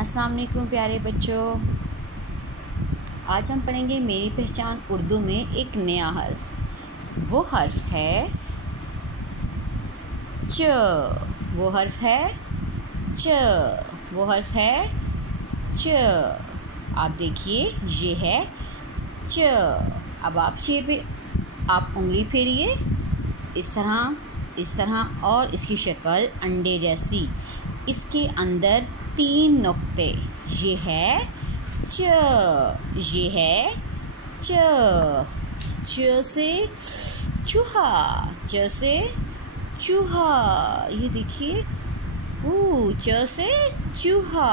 अस्सलाम वालेकुम प्यारे बच्चों। आज हम पढ़ेंगे मेरी पहचान उर्दू में एक नया हर्फ। वो हर्फ है च। वो हर्फ है च। वो हर्फ है च। आप देखिए ये है च। अब आप चे पे आप उंगली फेरिए इस तरह और इसकी शक्ल अंडे जैसी। इसके अंदर 3 नुक्ते। ये है च। ये है च। च से चूहा। च से चूहा। ये देखिए च से चूहा।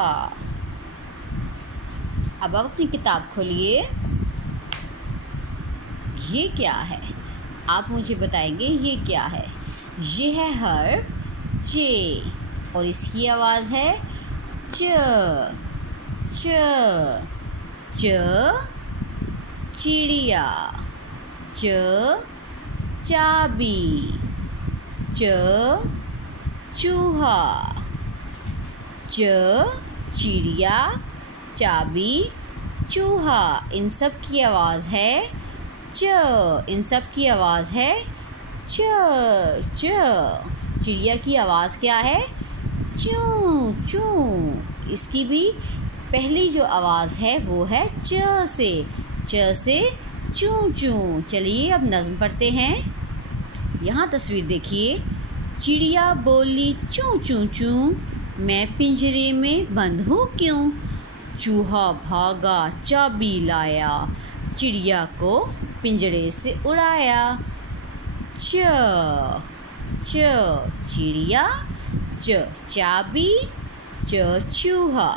अब आप अपनी किताब खोलिए। ये क्या है? आप मुझे बताएंगे ये क्या है। ये है हर्फ चे और इसकी आवाज़ है च। च च चिड़िया। च चाबी। च चूहा। च चिड़िया चाबी चूहा। इन सब की आवाज़ है च। इन सब की आवाज़ है च। च चिड़िया की आवाज़ क्या है? चूं चूं। इसकी भी पहली जो आवाज़ है वो है च से। च से चूं चूं। चलिए अब नज़्म पढ़ते हैं। यहाँ तस्वीर देखिए। चिड़िया बोली चूं चूं चूं, मैं पिंजरे में बंद हूँ क्यों? चूहा भागा चाबी लाया, चिड़िया को पिंजरे से उड़ाया। च च चिड़िया, च चाबी, च चूहा।